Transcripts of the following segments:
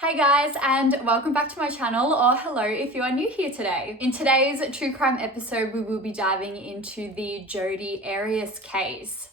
Hey guys, and welcome back to my channel, or hello if you are new here today. In today's true crime episode, we will be diving into the Jodi Arias case.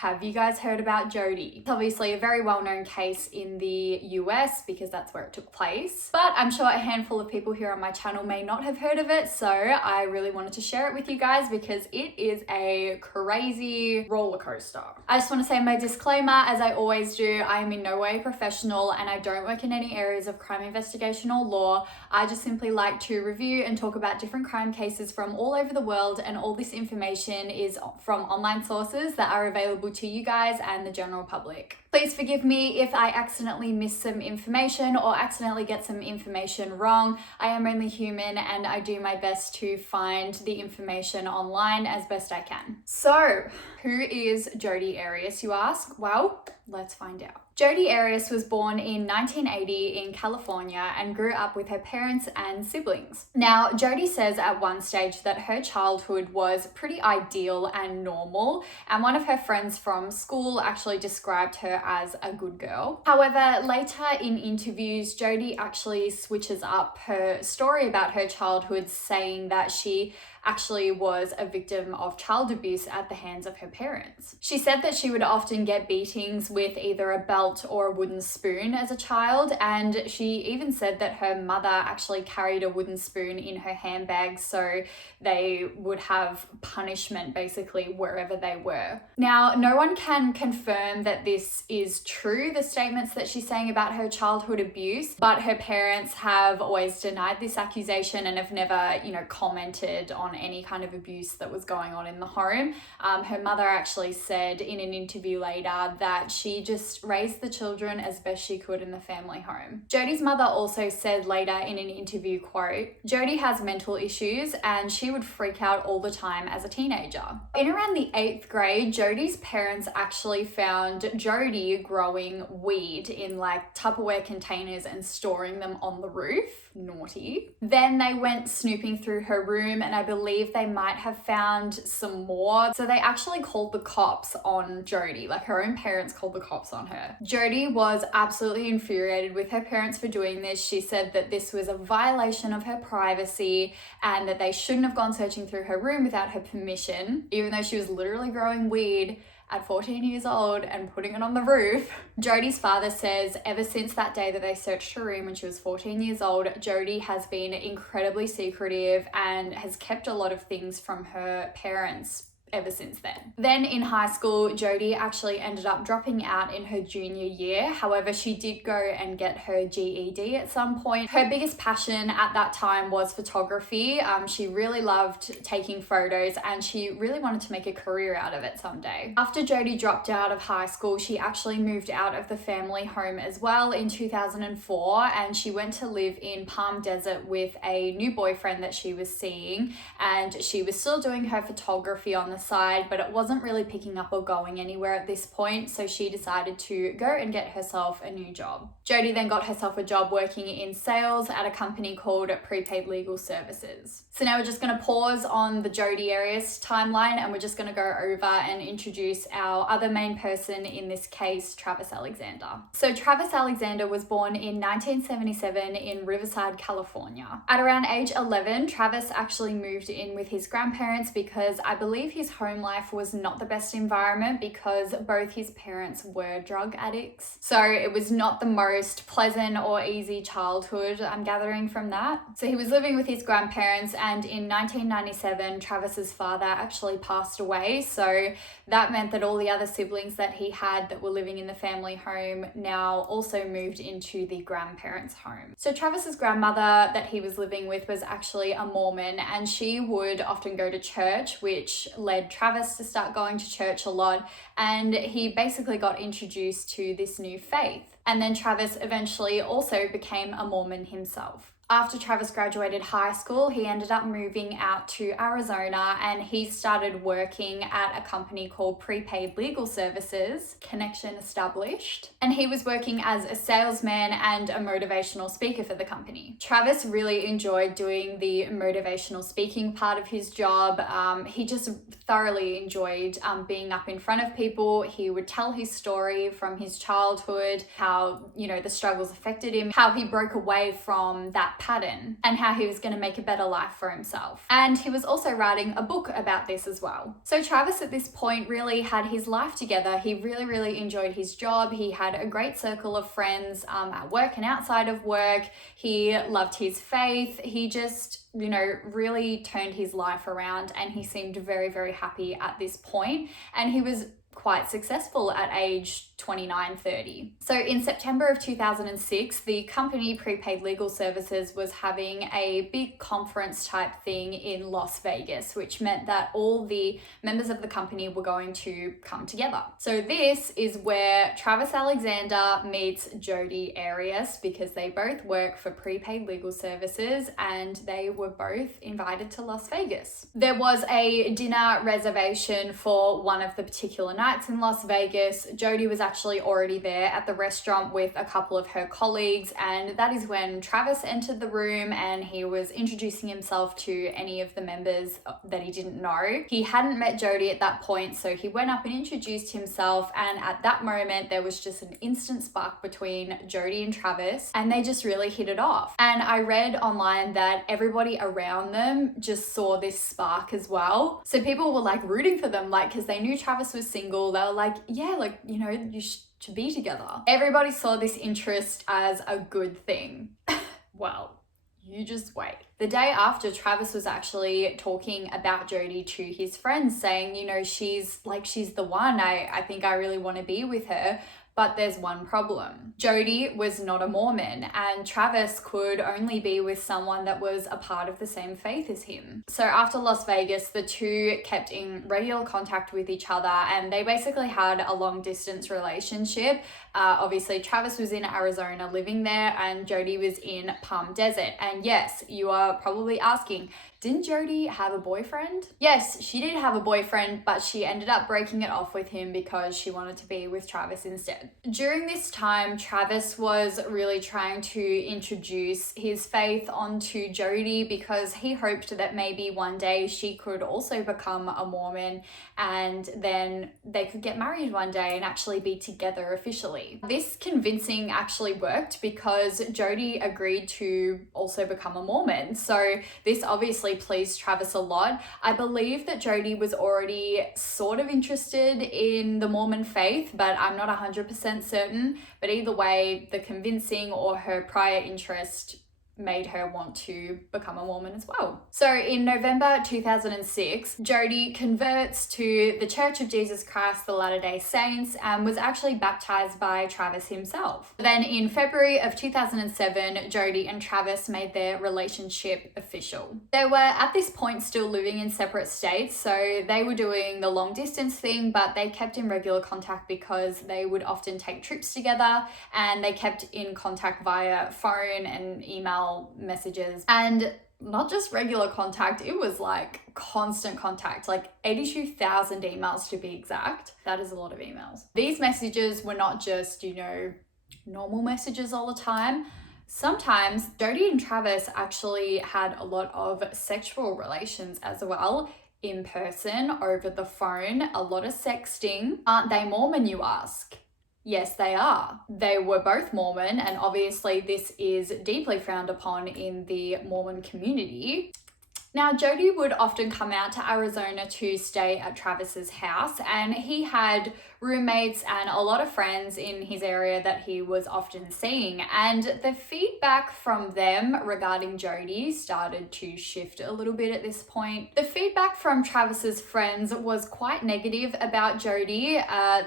Have you guys heard about Jodi? It's obviously a very well-known case in the US because that's where it took place, but I'm sure a handful of people here on my channel may not have heard of it, so I really wanted to share it with you guys because it is a crazy roller coaster. I just want to say my disclaimer, as I always do, I am in no way professional and I don't work in any areas of crime investigation or law. I just simply like to review and talk about different crime cases from all over the world, and all this information is from online sources that are available to you guys and the general public. Please forgive me if I accidentally miss some information or accidentally get some information wrong. I am only human and I do my best to find the information online as best I can. So, who is Jodi Arias, you ask? Well, let's find out. Jodi Arias was born in 1980 in California and grew up with her parents and siblings. Now, Jodi says at one stage that her childhood was pretty ideal and normal, and one of her friends from school actually described her as a good girl. However, later in interviews, Jodi actually switches up her story about her childhood, saying that she actually was a victim of child abuse at the hands of her parents. She said that she would often get beatings with either a belt or a wooden spoon as a child, and she even said that her mother actually carried a wooden spoon in her handbag so they would have punishment basically wherever they were. Now, no one can confirm that this is true, the statements that she's saying about her childhood abuse, but her parents have always denied this accusation and have never, commented on any kind of abuse that was going on in the home. Her mother actually said in an interview later that she just raised the children as best she could in the family home. Jodi's mother also said later in an interview, quote, "Jodi has mental issues and she would freak out all the time as a teenager." In around the 8th grade, Jodi's parents actually found Jodi growing weed in Tupperware containers and storing them on the roof. Naughty. Then they went snooping through her room and I believe they might have found some more. So they actually called the cops on Jodi, her own parents called the cops on her. Jodi was absolutely infuriated with her parents for doing this. She said that this was a violation of her privacy and that they shouldn't have gone searching through her room without her permission, even though she was literally growing weed at 14 years old and putting it on the roof. Jodi's father says ever since that day that they searched her room when she was 14 years old, Jodi has been incredibly secretive and has kept a lot of things from her parents ever since then. Then in high school, Jodi actually ended up dropping out in her junior year. However, she did go and get her GED at some point. Her biggest passion at that time was photography. She really loved taking photos and she really wanted to make a career out of it someday. After Jodi dropped out of high school, she actually moved out of the family home as well in 2004, and she went to live in Palm Desert with a new boyfriend that she was seeing, and she was still doing her photography on the side, but it wasn't really picking up or going anywhere at this point, so she decided to go and get herself a new job. Jodi then got herself a job working in sales at a company called Prepaid Legal Services. So now we're just going to pause on the Jodi Arias timeline and we're just going to go over and introduce our other main person in this case, Travis Alexander. So Travis Alexander was born in 1977 in Riverside, California. At around age 11, Travis actually moved in with his grandparents because I believe his home life was not the best environment because both his parents were drug addicts. So it was not the most pleasant or easy childhood, I'm gathering from that. So he was living with his grandparents, and in 1997, Travis's father actually passed away. So that meant that all the other siblings that he had that were living in the family home now also moved into the grandparents' home. So Travis's grandmother that he was living with was actually a Mormon, and she would often go to church, which led Travis to start going to church a lot, and he basically got introduced to this new faith. And then Travis eventually also became a Mormon himself. After Travis graduated high school, he ended up moving out to Arizona and he started working at a company called Prepaid Legal Services, connection established. And he was working as a salesman and a motivational speaker for the company. Travis really enjoyed doing the motivational speaking part of his job. He just thoroughly enjoyed being up in front of people. He would tell his story from his childhood, how, the struggles affected him, how he broke away from that pattern and how he was going to make a better life for himself. And he was also writing a book about this as well. So Travis at this point really had his life together. He really enjoyed his job. He had a great circle of friends at work and outside of work. He loved his faith. He just really turned his life around and he seemed very happy at this point. And he was quite successful at age 29, 30. So in September of 2006, the company Prepaid Legal Services was having a big conference type thing in Las Vegas, which meant that all the members of the company were going to come together. So this is where Travis Alexander meets Jodi Arias, because they both work for Prepaid Legal Services and they were both invited to Las Vegas. There was a dinner reservation for one of the particular nights in Las Vegas. Jodi was actually already there at the restaurant with a couple of her colleagues, and that is when Travis entered the room and he was introducing himself to any of the members that he didn't know. He hadn't met Jodi at that point, so he went up and introduced himself, and at that moment there was just an instant spark between Jodi and Travis, and they just really hit it off. And I read online that everybody around them just saw this spark as well. So people were like rooting for them, like, because they knew Travis was single. They were like, yeah, like, you should be together. Everybody saw this interest as a good thing. Well, you just wait. The day after, Travis was actually talking about Jodi to his friends, saying, she's the one. I think I really want to be with her. But there's one problem. Jodi was not a Mormon, and Travis could only be with someone that was a part of the same faith as him. So after Las Vegas, the two kept in regular contact with each other, and they basically had a long distance relationship. Obviously, Travis was in Arizona living there, and Jodi was in Palm Desert. And yes, you are probably asking, didn't Jodi have a boyfriend? Yes, she did have a boyfriend, but she ended up breaking it off with him because she wanted to be with Travis instead. During this time, Travis was really trying to introduce his faith onto Jodi because he hoped that maybe one day she could also become a Mormon and then they could get married one day and actually be together officially. This convincing actually worked because Jodi agreed to also become a Mormon. So this obviously pleased Travis a lot. I believe that Jodi was already sort of interested in the Mormon faith, but I'm not 100% certain. But either way, the convincing or her prior interest made her want to become a Mormon as well. So in November 2006, Jodi converts to the Church of Jesus Christ the Latter-day Saints and was actually baptized by Travis himself. Then in February of 2007, Jodi and Travis made their relationship official. They were at this point still living in separate states, so they were doing the long distance thing, but they kept in regular contact because they would often take trips together, and they kept in contact via phone and email messages, and not just regular contact, it was like constant contact, like 82,000 emails to be exact. That is a lot of emails. These messages were not just, normal messages all the time. Sometimes Jodi and Travis actually had a lot of sexual relations as well, in person, over the phone, a lot of sexting. Aren't they Mormon, you ask? Yes, they are. They were both Mormon, and obviously this is deeply frowned upon in the Mormon community. Now, Jodi would often come out to Arizona to stay at Travis's house, and he had roommates and a lot of friends in his area that he was often seeing. And the feedback from them regarding Jodi started to shift a little bit at this point. The feedback from Travis's friends was quite negative about Jodi.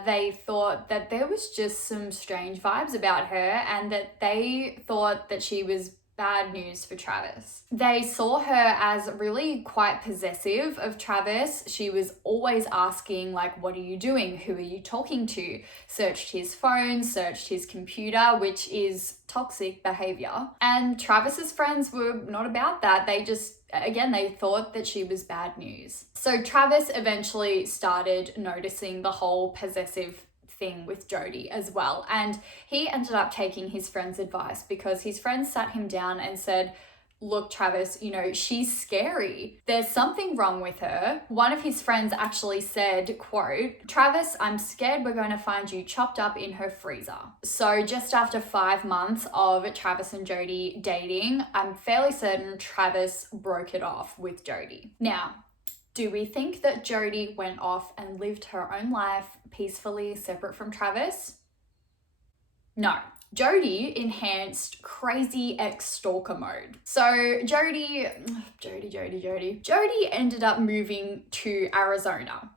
They thought that there was just some strange vibes about her, and that they thought that she was bad news for Travis. They saw her as really quite possessive of Travis. She was always asking, like, what are you doing? Who are you talking to? Searched his phone, searched his computer, which is toxic behavior. And Travis's friends were not about that. They just, again, they thought that she was bad news. So Travis eventually started noticing the whole possessive thing with Jodi as well. And he ended up taking his friend's advice because his friend sat him down and said, look, Travis, you know, she's scary. There's something wrong with her. One of his friends actually said, quote, Travis, I'm scared we're going to find you chopped up in her freezer. So just after 5 months of Travis and Jodi dating, I'm fairly certain Travis broke it off with Jodi. Now, do we think that Jodi went off and lived her own life peacefully separate from Travis? No. Jodi enhanced crazy ex-stalker mode. So Jodi ended up moving to Arizona.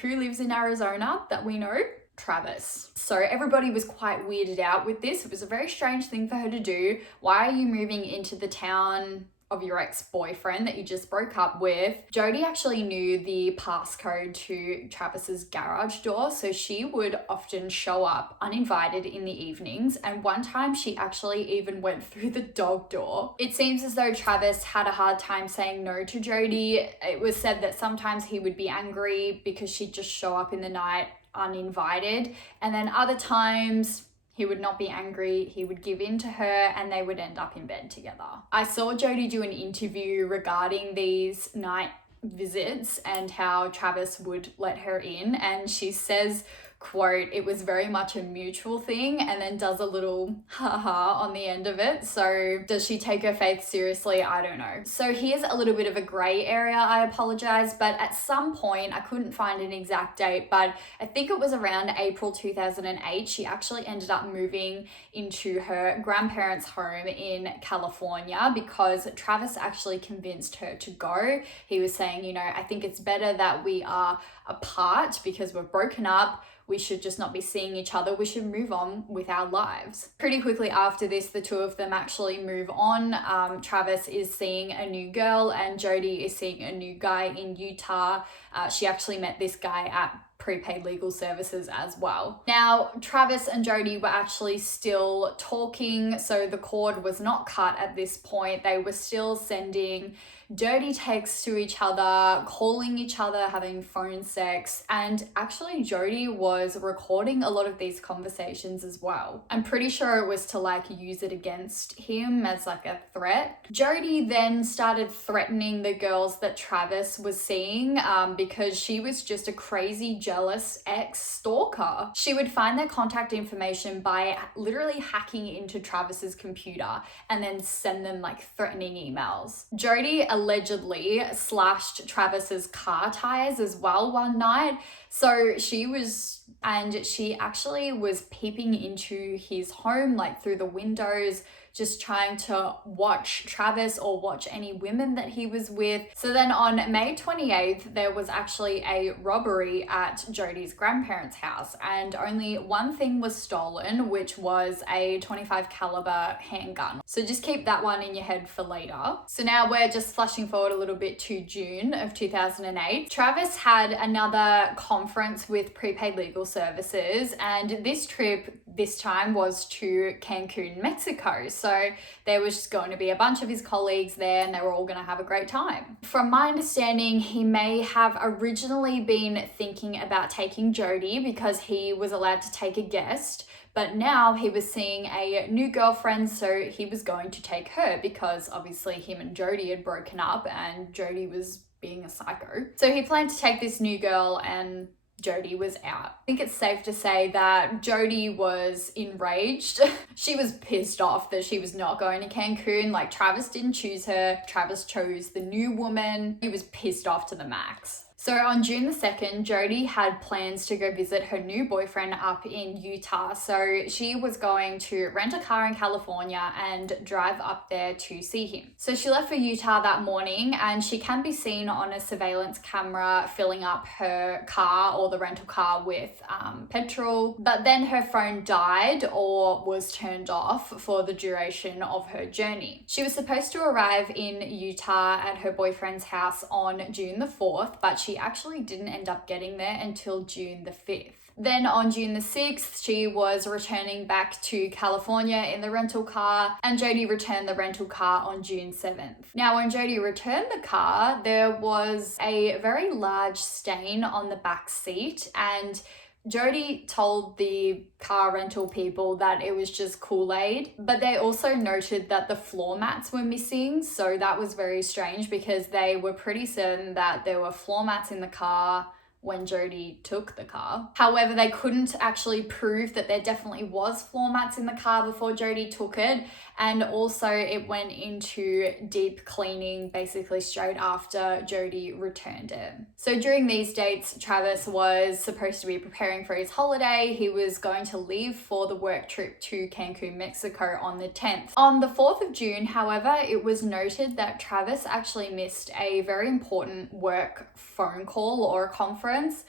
Who lives in Arizona that we know? Travis. So everybody was quite weirded out with this. It was a very strange thing for her to do. Why are you moving into the town of your ex-boyfriend that you just broke up with? Jodi actually knew the passcode to Travis's garage door, so she would often show up uninvited in the evenings, and one time she actually even went through the dog door. It seems as though Travis had a hard time saying no to Jodi. It was said that sometimes he would be angry because she'd just show up in the night uninvited, and then other times he would not be angry, he would give in to her, and they would end up in bed together. I saw Jodi do an interview regarding these night visits and how Travis would let her in, and she says, quote, it was very much a mutual thing, and then does a little haha on the end of it. So does she take her faith seriously? I don't know. So here's a little bit of a gray area, I apologize, but at some point, I couldn't find an exact date, but I think it was around April 2008, she actually ended up moving into her grandparents' home in California because Travis actually convinced her to go. He was saying, you know, I think it's better that we are apart because we're broken up. We should just not be seeing each other. We should move on with our lives. Pretty quickly after this, the two of them actually move on. Travis is seeing a new girl and Jodi is seeing a new guy in Utah. She actually met this guy at prepaid legal services as well. Now, Travis and Jodi were actually still talking, so the cord was not cut at this point. They were still sending dirty texts to each other, calling each other, having phone sex, and actually Jodi was recording a lot of these conversations as well. I'm pretty sure it was to like use it against him as like a threat. Jodi then started threatening the girls that Travis was seeing because she was just a crazy jealous ex-stalker. She would find their contact information by literally hacking into Travis's computer and then send them like threatening emails. Jodi allegedly slashed Travis's car tires as well one night. So she actually was peeping into his home, like through the windows, just trying to watch Travis or watch any women that he was with. So then on May 28th, there was actually a robbery at Jodi's grandparents' house, and only one thing was stolen, which was a .25 caliber handgun. So just keep that one in your head for later. So now we're just flashing forward a little bit to June of 2008. Travis had another conference with prepaid legal services, and this trip this time was to Cancun, Mexico. So there was just going to be a bunch of his colleagues there and they were all going to have a great time. From my understanding, he may have originally been thinking about taking Jodi because he was allowed to take a guest, but now he was seeing a new girlfriend, so he was going to take her because obviously him and Jodi had broken up and Jodi was being a psycho. So he planned to take this new girl and Jodi was out. I think it's safe to say that Jodi was enraged. She was pissed off that she was not going to Cancun. Like, Travis didn't choose her. Travis chose the new woman. He was pissed off to the max. So on June the 2nd, Jodi had plans to go visit her new boyfriend up in Utah. So she was going to rent a car in California and drive up there to see him. So she left for Utah that morning, and she can be seen on a surveillance camera filling up her car or the rental car with petrol. But then her phone died or was turned off for the duration of her journey. She was supposed to arrive in Utah at her boyfriend's house on June the 4th, but she actually didn't end up getting there until June the 5th. Then on June the 6th, she was returning back to California in the rental car, and Jodi returned the rental car on June 7th. Now, when Jodi returned the car, there was a very large stain on the back seat, and Jodi told the car rental people that it was just Kool-Aid, but they also noted that the floor mats were missing. So that was very strange because they were pretty certain that there were floor mats in the car when Jodi took the car. However, they couldn't actually prove that there definitely was floor mats in the car before Jodi took it. And also it went into deep cleaning basically straight after Jodi returned it. So during these dates, Travis was supposed to be preparing for his holiday. He was going to leave for the work trip to Cancun, Mexico on the 10th. On the 4th of June, however, it was noted that Travis actually missed a very important work phone call or a conference,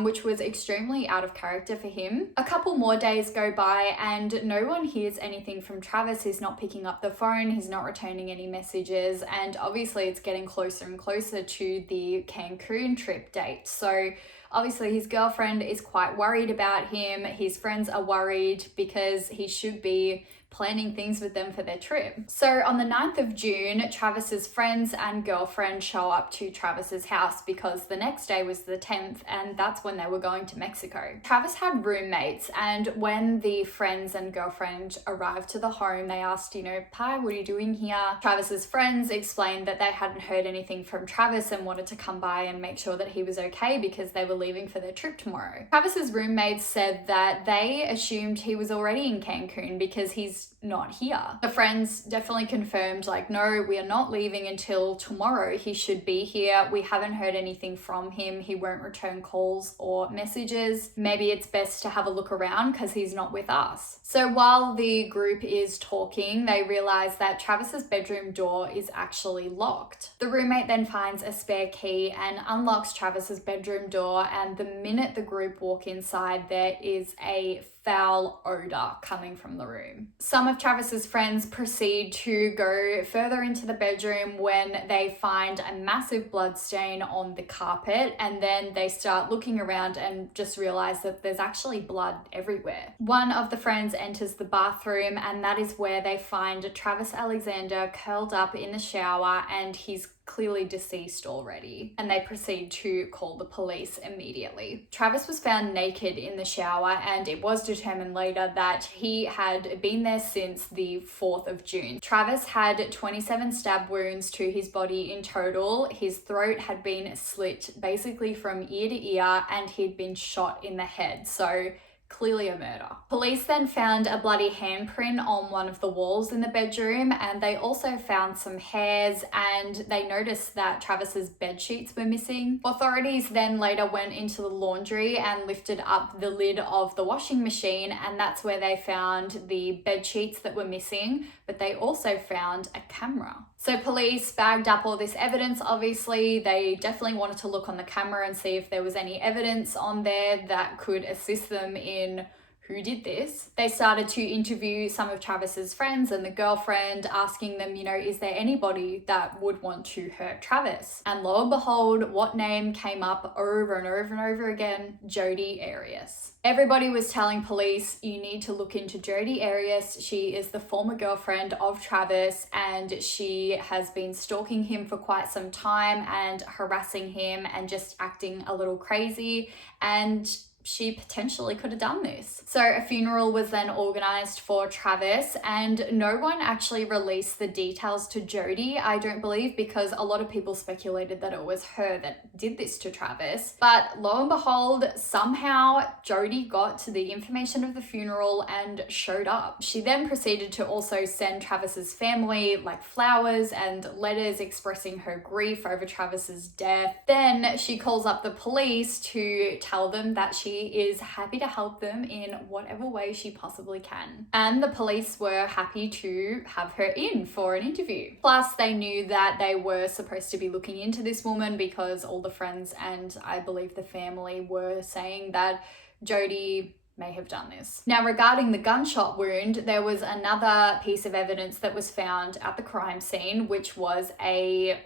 which was extremely out of character for him. A couple more days go by and no one hears anything from Travis. He's not picking up the phone, he's not returning any messages, and obviously it's getting closer and closer to the Cancun trip date. So obviously his girlfriend is quite worried about him. His friends are worried because he should be planning things with them for their trip. So on the 9th of June, Travis's friends and girlfriend show up to Travis's house because the next day was the 10th and that's when they were going to Mexico. Travis had roommates, and when the friends and girlfriend arrived to the home, they asked, "Hi, what are you doing here?" Travis's friends explained that they hadn't heard anything from Travis and wanted to come by and make sure that he was okay because they were leaving for their trip tomorrow. Travis's roommates said that they assumed he was already in Cancun because he's not here. The friends definitely confirmed, no, we are not leaving until tomorrow. He should be here. We haven't heard anything from him. He won't return calls or messages. Maybe it's best to have a look around because he's not with us. So while the group is talking, they realize that Travis's bedroom door is actually locked. The roommate then finds a spare key and unlocks Travis's bedroom door, and the minute the group walk inside, there is a foul odor coming from the room. Some of Travis's friends proceed to go further into the bedroom when they find a massive blood stain on the carpet, and then they start looking around and just realize that there's actually blood everywhere. One of the friends enters the bathroom, and that is where they find Travis Alexander curled up in the shower, and he's clearly deceased already, and they proceed to call the police immediately. Travis was found naked in the shower, and it was determined later that he had been there since the 4th of June. Travis had 27 stab wounds to his body in total. His throat had been slit basically from ear to ear, and he'd been shot in the head. So clearly a murder. Police then found a bloody handprint on one of the walls in the bedroom, and they also found some hairs, and they noticed that Travis's bed sheets were missing. Authorities then later went into the laundry and lifted up the lid of the washing machine, and that's where they found the bed sheets that were missing, but they also found a camera. So police bagged up all this evidence. Obviously, they definitely wanted to look on the camera and see if there was any evidence on there that could assist them in who did this. They started to interview some of Travis's friends and the girlfriend, asking them, is there anybody that would want to hurt Travis? And lo and behold, what name came up over and over and over again? Jodi Arias. Everybody was telling police, you need to look into Jodi Arias. She is the former girlfriend of Travis, and she has been stalking him for quite some time and harassing him and just acting a little crazy. And she potentially could have done this. So a funeral was then organised for Travis, and no one actually released the details to Jodi, I don't believe, because a lot of people speculated that it was her that did this to Travis. But lo and behold, somehow Jodi got to the information of the funeral and showed up. She then proceeded to also send Travis's family like flowers and letters expressing her grief over Travis's death. Then she calls up the police to tell them that she is happy to help them in whatever way she possibly can. And the police were happy to have her in for an interview. Plus, they knew that they were supposed to be looking into this woman because all the friends and I believe the family were saying that Jodi may have done this. Now, regarding the gunshot wound, there was another piece of evidence that was found at the crime scene, which was a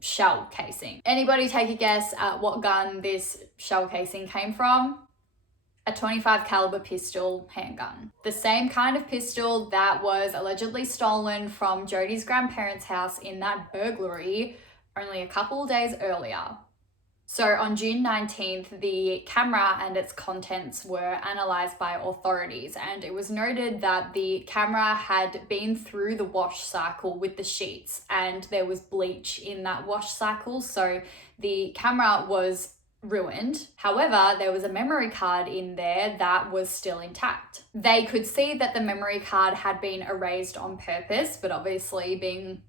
shell casing. Anybody take a guess at what gun this shell casing came from? A 25 caliber pistol handgun. The same kind of pistol that was allegedly stolen from Jodi's grandparents' house in that burglary only a couple of days earlier. So on June 19th, the camera and its contents were analysed by authorities, and it was noted that the camera had been through the wash cycle with the sheets and there was bleach in that wash cycle, so the camera was ruined. However, there was a memory card in there that was still intact. They could see that the memory card had been erased on purpose, but obviously being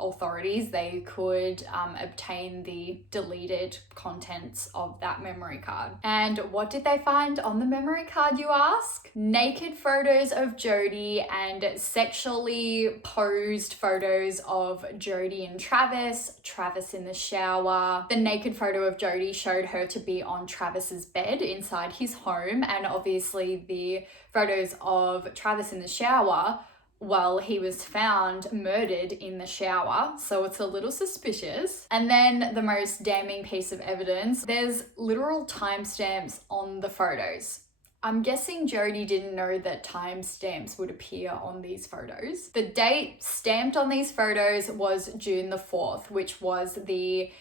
authorities, they could obtain the deleted contents of that memory card. And what did they find on the memory card, you ask? Naked photos of Jodi and sexually posed photos of Jodi and Travis, Travis in the shower. The naked photo of Jodi showed her to be on Travis's bed inside his home, and obviously the photos of Travis in the shower, well, he was found murdered in the shower, so it's a little suspicious. And then the most damning piece of evidence, there's literal timestamps on the photos. I'm guessing Jodi didn't know that timestamps would appear on these photos. The date stamped on these photos was June the 4th, which was the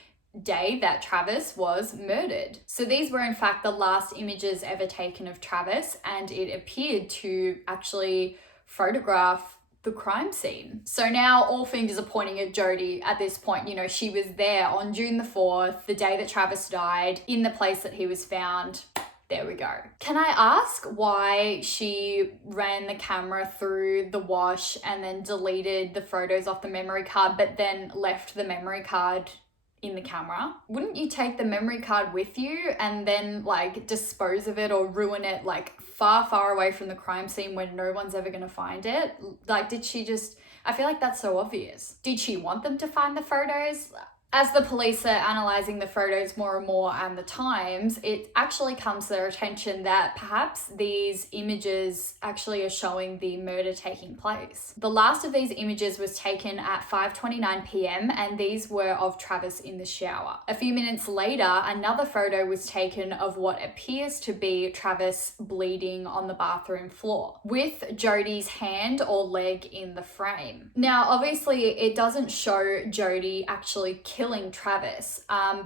day that Travis was murdered. So these were in fact the last images ever taken of Travis, and it appeared to actually photograph the crime scene. So now all fingers are pointing at Jodi at this point. You know, she was there on June the 4th, the day that Travis died, in the place that he was found. There we go. Can I ask why she ran the camera through the wash and then deleted the photos off the memory card, but then left the memory card in the camera? Wouldn't you take the memory card with you and then like dispose of it or ruin it like far, far away from the crime scene where no one's ever gonna find it? Like, did she just, I feel like that's so obvious. Did she want them to find the photos? As the police are analysing the photos more and more and the times, it actually comes to their attention that perhaps these images actually are showing the murder taking place. The last of these images was taken at 5:29 p.m. and these were of Travis in the shower. A few minutes later, another photo was taken of what appears to be Travis bleeding on the bathroom floor, with Jodi's hand or leg in the frame. Now, obviously, it doesn't show Jodi actually killing Travis,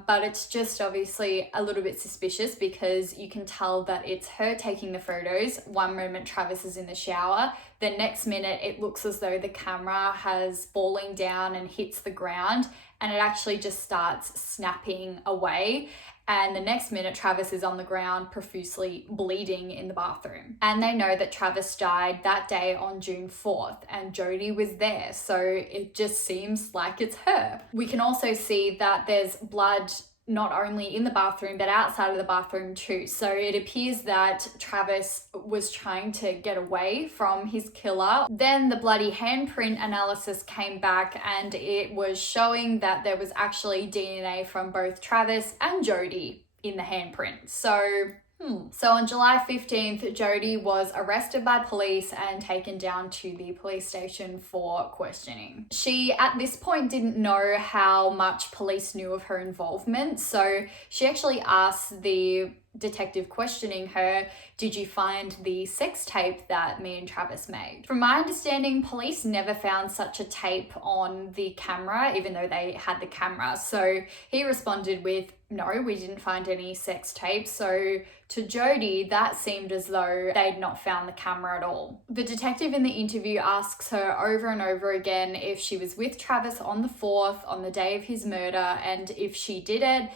but it's just obviously a little bit suspicious because you can tell that it's her taking the photos. One moment Travis is in the shower, the next minute it looks as though the camera has fallen down and hits the ground, and it actually just starts snapping away. And the next minute, Travis is on the ground profusely bleeding in the bathroom. And they know that Travis died that day on June 4th and Jodi was there. So it just seems like it's her. We can also see that there's blood not only in the bathroom, but outside of the bathroom too. So it appears that Travis was trying to get away from his killer. Then the bloody handprint analysis came back and it was showing that there was actually DNA from both Travis and Jodi in the handprint. So on July 15th, Jodi was arrested by police and taken down to the police station for questioning. She, at this point, didn't know how much police knew of her involvement, so she actually asked the detective questioning her, did you find the sex tape that me and Travis made? From my understanding, police never found such a tape on the camera, even though they had the camera. So he responded with, no, we didn't find any sex tape. So to Jodi, that seemed as though they'd not found the camera at all. The detective in the interview asks her over and over again if she was with Travis on the 4th, on the day of his murder, and if she did it.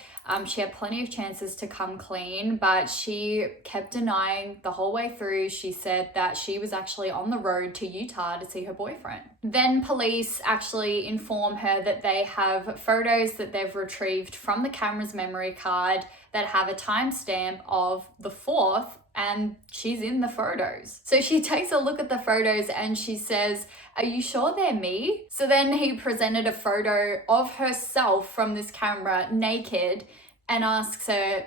She had plenty of chances to come clean, but she kept denying the whole way through. She said that she was actually on the road to Utah to see her boyfriend. Then police actually inform her that they have photos that they've retrieved from the camera's memory card that have a timestamp of the 4th, and she's in the photos. So she takes a look at the photos and she says, are you sure they're me? So then he presented a photo of herself from this camera naked and asks her,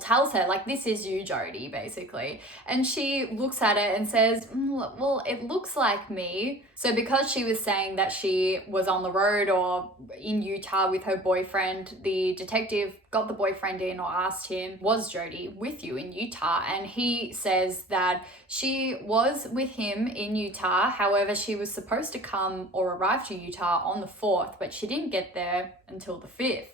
tells her, like, this is you, Jodi, basically. And she looks at it and says, well, it looks like me. So because she was saying that she was on the road or in Utah with her boyfriend, the detective got the boyfriend in or asked him, was Jodi with you in Utah? And he says that she was with him in Utah. However, she was supposed to come or arrive to Utah on the 4th, but she didn't get there until the 5th.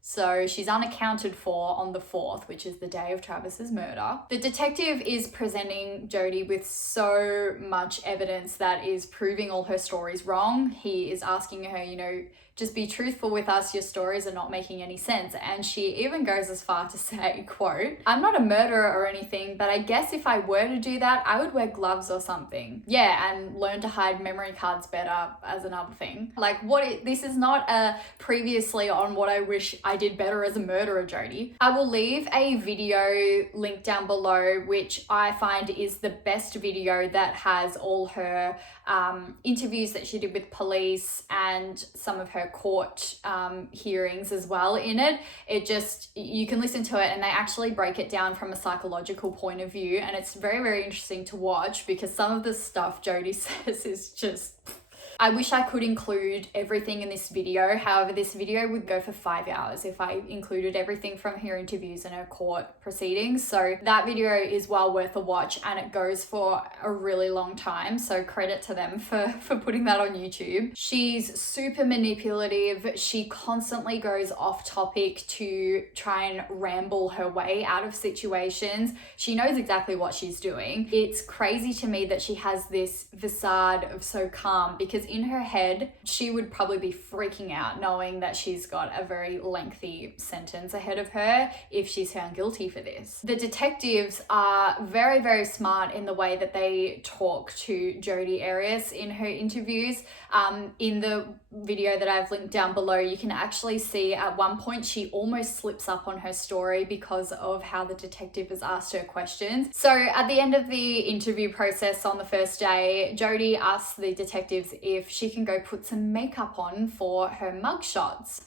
So she's unaccounted for on the 4th, which is the day of Travis's murder. The detective is presenting Jodi with so much evidence that is proving all her stories wrong. He is asking her, just be truthful with us, your stories are not making any sense. And she even goes as far to say, quote, I'm not a murderer or anything, but I guess if I were to do that, I would wear gloves or something. Yeah, and learn to hide memory cards better as another thing. Like, this is not a previously on what I wish I did better as a murderer, Jodi. I will leave a video link down below, which I find is the best video that has all her interviews that she did with police and some of her court hearings as well in it. You can listen to it and they actually break it down from a psychological point of view, and it's very, very interesting to watch because some of the stuff Jodi says is just... I wish I could include everything in this video. However, this video would go for 5 hours if I included everything from her interviews and her court proceedings. So that video is well worth a watch and it goes for a really long time. So credit to them for putting that on YouTube. She's super manipulative. She constantly goes off topic to try and ramble her way out of situations. She knows exactly what she's doing. It's crazy to me that she has this facade of so calm, because in her head, she would probably be freaking out knowing that she's got a very lengthy sentence ahead of her if she's found guilty for this. The detectives are very, very smart in the way that they talk to Jodi Arias in her interviews. In the video that I've linked down below, you can actually see at one point she almost slips up on her story because of how the detective has asked her questions. So at the end of the interview process on the first day, Jodi asks the detectives if she can go put some makeup on for her mugshots.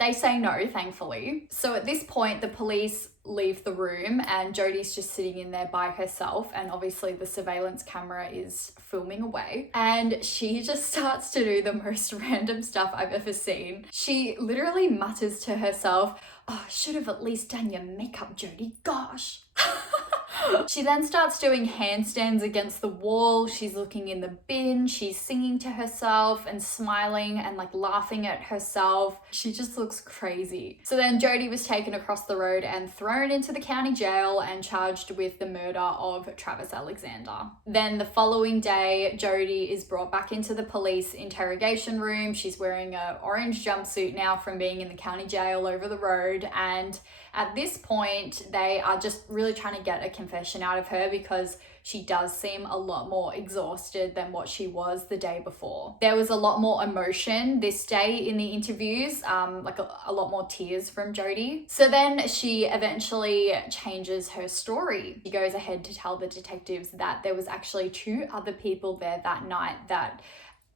They say no, thankfully. So at this point, the police leave the room and Jodi's just sitting in there by herself, and obviously the surveillance camera is filming away, and she just starts to do the most random stuff I've ever seen. She literally mutters to herself, oh, I should have at least done your makeup, Jodi, gosh. She then starts doing handstands against the wall. She's looking in the bin. She's singing to herself and smiling and like laughing at herself. She just looks crazy. So then Jodi was taken across the road and thrown into the county jail and charged with the murder of Travis Alexander. Then the following day, Jodi is brought back into the police interrogation room. She's wearing an orange jumpsuit now from being in the county jail over the road, and at this point, they are just really trying to get a confession out of her because she does seem a lot more exhausted than what she was the day before. There was a lot more emotion this day in the interviews, like a lot more tears from Jodi. So then she eventually changes her story. She goes ahead to tell the detectives that there was actually 2 other people there that night that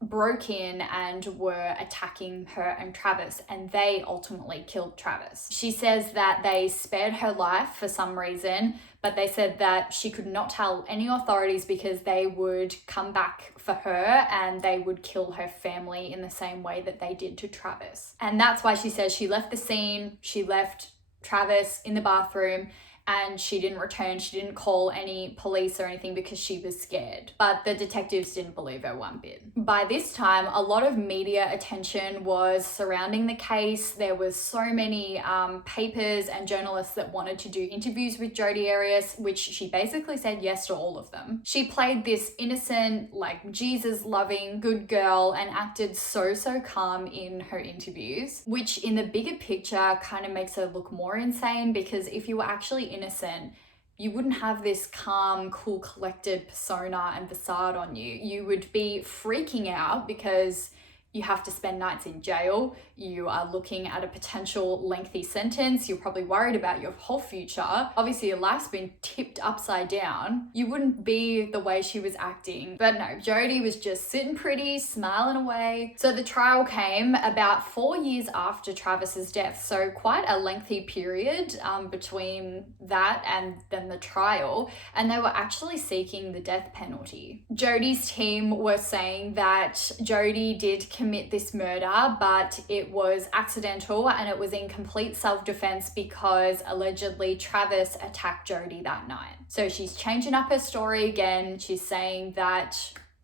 broke in and were attacking her and Travis, and they ultimately killed Travis. She says that they spared her life for some reason, but they said that she could not tell any authorities because they would come back for her and they would kill her family in the same way that they did to Travis. And that's why she says she left the scene, she left Travis in the bathroom, and she didn't return. She didn't call any police or anything because she was scared. But the detectives didn't believe her one bit. By this time, a lot of media attention was surrounding the case. There was so many papers and journalists that wanted to do interviews with Jodi Arias, which she basically said yes to all of them. She played this innocent, like Jesus-loving, good girl and acted so calm in her interviews, which in the bigger picture kind of makes her look more insane, because if you were actually innocent, you wouldn't have this calm, cool, collected persona and facade on you. You would be freaking out because you have to spend nights in jail. You are looking at a potential lengthy sentence. You're probably worried about your whole future. Obviously, your life's been tipped upside down. You wouldn't be the way she was acting. But no, Jodi was just sitting pretty, smiling away. So the trial came about 4 years after Travis's death. So quite a lengthy period between that and then the trial. And they were actually seeking the death penalty. Jodi's team were saying that Jodi did commit this murder, but it was accidental and it was in complete self-defense because allegedly Travis attacked Jodi that night. So she's changing up her story again. She's saying that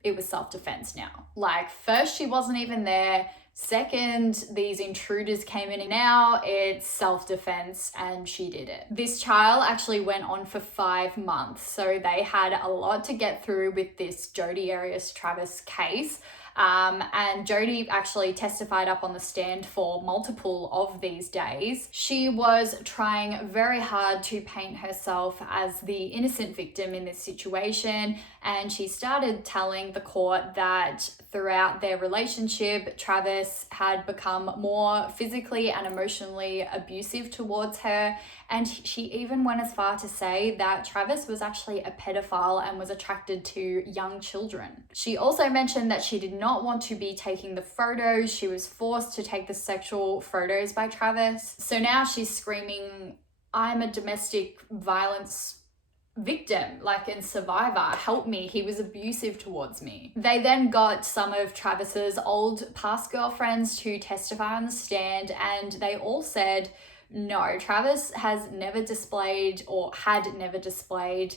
it was self-defense now. Like, first she wasn't even there. Second, these intruders came in, and now it's self-defense and she did it. This trial actually went on for 5 months. So they had a lot to get through with this Jodi Arias Travis case. And Jodi actually testified up on the stand for multiple of these days. She was trying very hard to paint herself as the innocent victim in this situation, and she started telling the court that throughout their relationship, Travis had become more physically and emotionally abusive towards her. And she even went as far to say that Travis was actually a pedophile and was attracted to young children. She also mentioned that she did not want to be taking the photos. She was forced to take the sexual photos by Travis. So now she's screaming, "I'm a domestic violence victim, like in survivor, help me, he was abusive towards me." They then got some of Travis's old past girlfriends to testify on the stand, and they all said, no, Travis has never displayed or had never displayed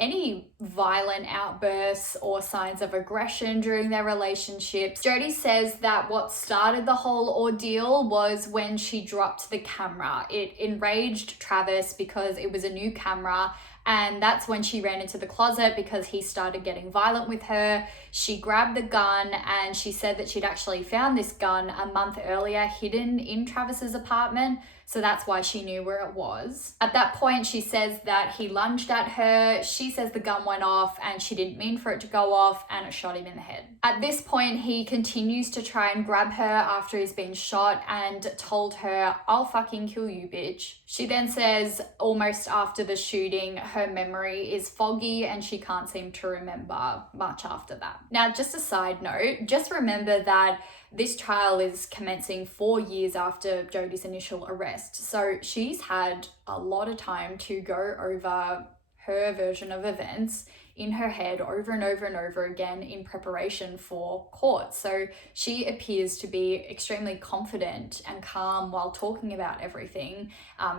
any violent outbursts or signs of aggression during their relationships. Jodi says that what started the whole ordeal was when she dropped the camera. It enraged Travis because it was a new camera, and that's when she ran into the closet because he started getting violent with her. She grabbed the gun, and she said that she'd actually found this gun a month earlier hidden in Travis's apartment. So that's why she knew where it was. At that point, she says that he lunged at her. She says the gun went off and she didn't mean for it to go off, and it shot him in the head. At this point, he continues to try and grab her after he's been shot and told her, "I'll fucking kill you, bitch." She then says almost after the shooting, her memory is foggy and she can't seem to remember much after that. Now, just a side note, just remember that this trial is commencing 4 years after Jodi's initial arrest. So she's had a lot of time to go over her version of events in her head over and over and over again in preparation for court. So she appears to be extremely confident and calm while talking about everything.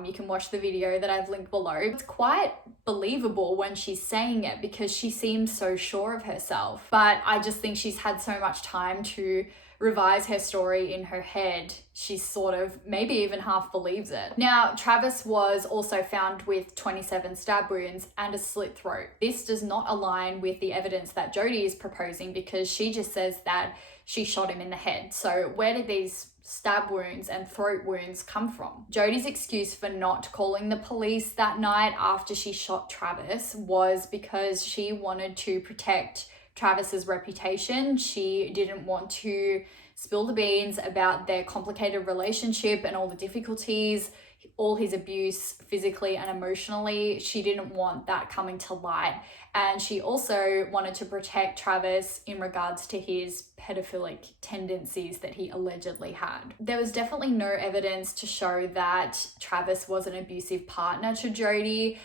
You can watch the video that I've linked below. It's quite believable when she's saying it because she seems so sure of herself. But I just think she's had so much time to revise her story in her head, she sort of maybe even half believes it. Now, Travis was also found with 27 stab wounds and a slit throat. This does not align with the evidence that Jodi is proposing because she just says that she shot him in the head. So where did these stab wounds and throat wounds come from? Jodi's excuse for not calling the police that night after she shot Travis was because she wanted to protect Travis's reputation. She didn't want to spill the beans about their complicated relationship and all the difficulties, all his abuse physically and emotionally. She didn't want that coming to light. And she also wanted to protect Travis in regards to his pedophilic tendencies that he allegedly had. There was definitely no evidence to show that Travis was an abusive partner to Jodi.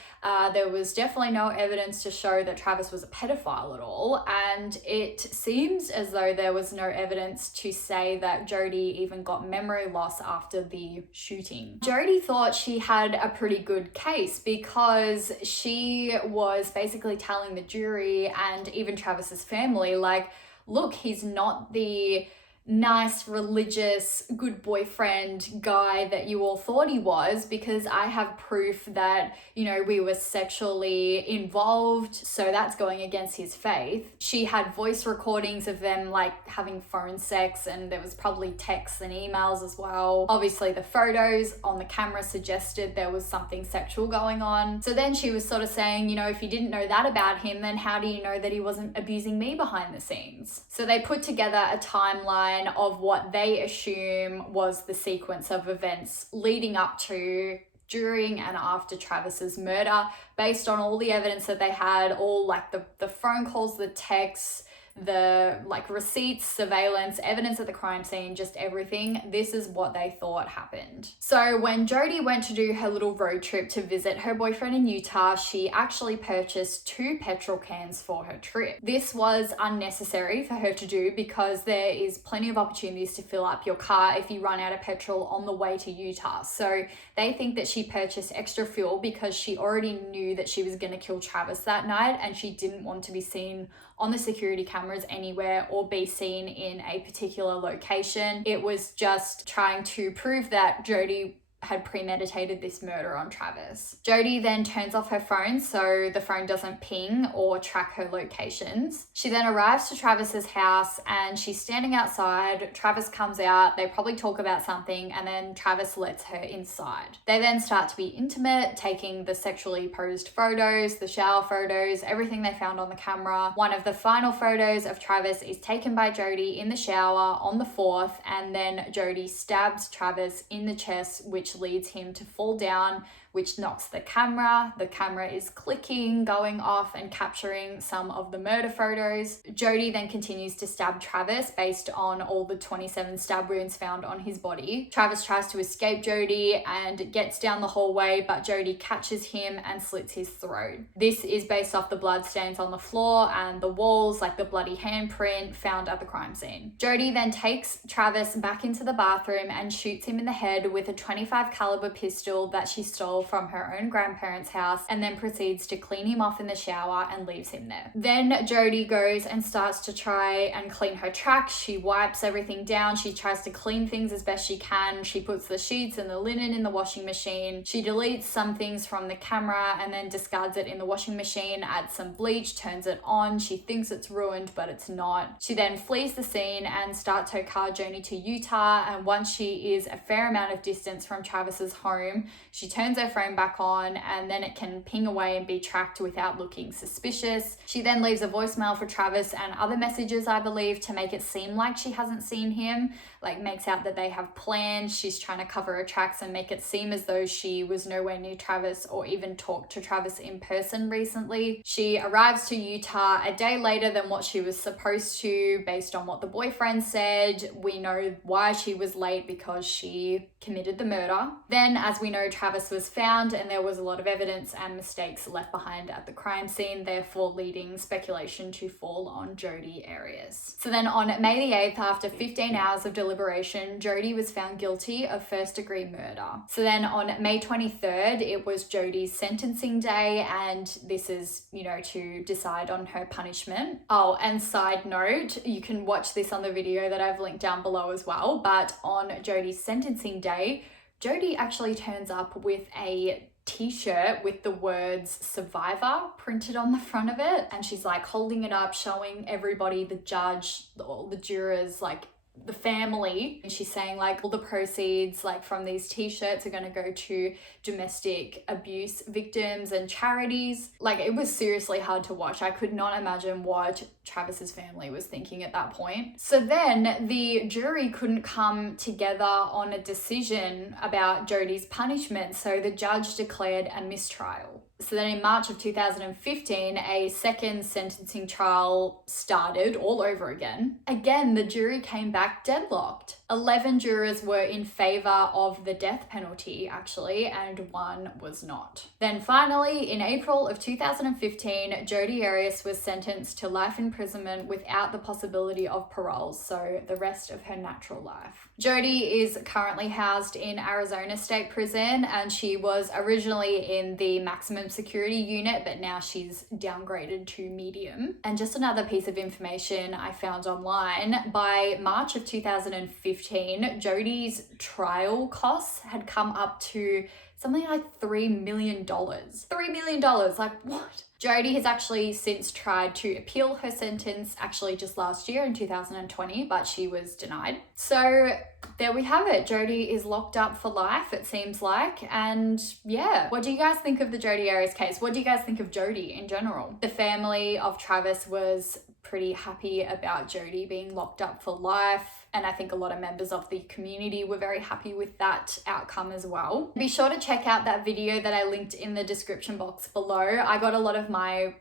There was definitely no evidence to show that Travis was a pedophile at all, and it seems as though there was no evidence to say that Jodi even got memory loss after the shooting. Jodi thought she had a pretty good case because she was basically telling the jury and even Travis's family, like, look, he's not the nice, religious, good boyfriend guy that you all thought he was, because I have proof that, you know, we were sexually involved, so that's going against his faith. She had voice recordings of them like having phone sex, and there was probably texts and emails as well. Obviously the photos on the camera suggested there was something sexual going on. So then she was sort of saying, you know, if you didn't know that about him, then how do you know that he wasn't abusing me behind the scenes? So they put together a timeline of what they assume was the sequence of events leading up to, during, and after Travis's murder, based on all the evidence that they had, all like the phone calls, the texts, the like receipts, surveillance, evidence at the crime scene, just everything. This is what they thought happened. So when Jodi went to do her little road trip to visit her boyfriend in Utah, she actually purchased 2 petrol cans for her trip. This was unnecessary for her to do because there is plenty of opportunities to fill up your car if you run out of petrol on the way to Utah. So they think that she purchased extra fuel because she already knew that she was going to kill Travis that night, and she didn't want to be seen on the security cameras anywhere or be seen in a particular location. It was just trying to prove that Jodi had premeditated this murder on Travis. Jodi then turns off her phone so the phone doesn't ping or track her locations. She then arrives to Travis's house and she's standing outside. Travis comes out, they probably talk about something, and then Travis lets her inside. They then start to be intimate, taking the sexually posed photos, the shower photos, everything they found on the camera. One of the final photos of Travis is taken by Jodi in the shower on the 4th, and then Jodi stabs Travis in the chest, which leads him to fall down, which knocks the camera. The camera is clicking, going off and capturing some of the murder photos. Jodi then continues to stab Travis based on all the 27 stab wounds found on his body. Travis tries to escape Jodi and gets down the hallway, but Jodi catches him and slits his throat. This is based off the blood stains on the floor and the walls, like the bloody handprint found at the crime scene. Jodi then takes Travis back into the bathroom and shoots him in the head with a .25 caliber pistol that she stole from her own grandparents' house, and then proceeds to clean him off in the shower and leaves him there. Then Jodi goes and starts to try and clean her tracks. She wipes everything down. She tries to clean things as best she can. She puts the sheets and the linen in the washing machine. She deletes some things from the camera and then discards it in the washing machine, adds some bleach, turns it on. She thinks it's ruined, but it's not. She then flees the scene and starts her car journey to Utah, and once she is a fair amount of distance from Travis's home, she turns her phone back on, and then it can ping away and be tracked without looking suspicious. She then leaves a voicemail for Travis and other messages, I believe, to make it seem like she hasn't seen him, like makes out that they have plans. She's trying to cover her tracks and make it seem as though she was nowhere near Travis or even talked to Travis in person recently. She arrives to Utah a day later than what she was supposed to based on what the boyfriend said. We know why she was late, because she committed the murder. Then, as we know, Travis was found and there was a lot of evidence and mistakes left behind at the crime scene, therefore leading speculation to fall on Jodi Arias. So then on May the 8th, after 15 hours of deliberation, Jodi was found guilty of first-degree murder. So then on May 23rd, it was Jodi's sentencing day, and this is, you know, to decide on her punishment. Oh, and side note, you can watch this on the video that I've linked down below as well, but on Jodi's sentencing day, Jodi actually turns up with a t-shirt with the words "survivor" printed on the front of it, and she's like holding it up, showing everybody, the judge, all the jurors, like the family, and she's saying like all the proceeds like from these t-shirts are going to go to domestic abuse victims and charities. Like, it was seriously hard to watch. I could not imagine what Travis's family was thinking at that point. So then the jury couldn't come together on a decision about Jodi's punishment, so the judge declared a mistrial. So then in March of 2015, a second sentencing trial started all over again. Again, the jury came back deadlocked. 11 jurors were in favor of the death penalty, actually, and 1 was not. Then finally, in April of 2015, Jodi Arias was sentenced to life imprisonment without the possibility of parole, so the rest of her natural life. Jodi is currently housed in Arizona State Prison, and she was originally in the maximum security unit, but now she's downgraded to medium. And just another piece of information I found online, by March of 2015, Jodi's trial costs had come up to something like $3 million. $3 million, like what? Jodi has actually since tried to appeal her sentence, actually just last year in 2020, but she was denied. So there we have it. Jodi is locked up for life, it seems like. And yeah, what do you guys think of the Jodi Arias case? What do you guys think of Jodi in general? The family of Travis was pretty happy about Jodi being locked up for life. And I think a lot of members of the community were very happy with that outcome as well. Be sure to check out that video that I linked in the description box below. I got a lot of my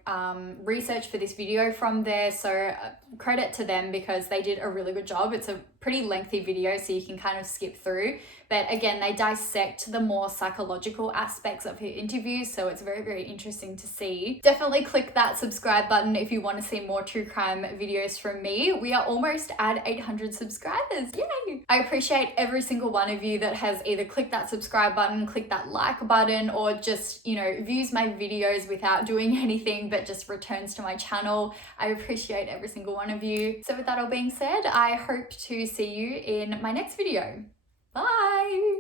research for this video from there, so credit to them because they did a really good job. It's a pretty lengthy video, so you can kind of skip through. But again, they dissect the more psychological aspects of her interviews, so it's very, very interesting to see. Definitely click that subscribe button if you want to see more true crime videos from me. We are almost at 800 subscribers. Yay! I appreciate every single one of you that has either clicked that subscribe button, clicked that like button, or just, you know, views my videos without doing anything but just returns to my channel. I appreciate every single one of you. So with that all being said, I hope to see you in my next video. Bye!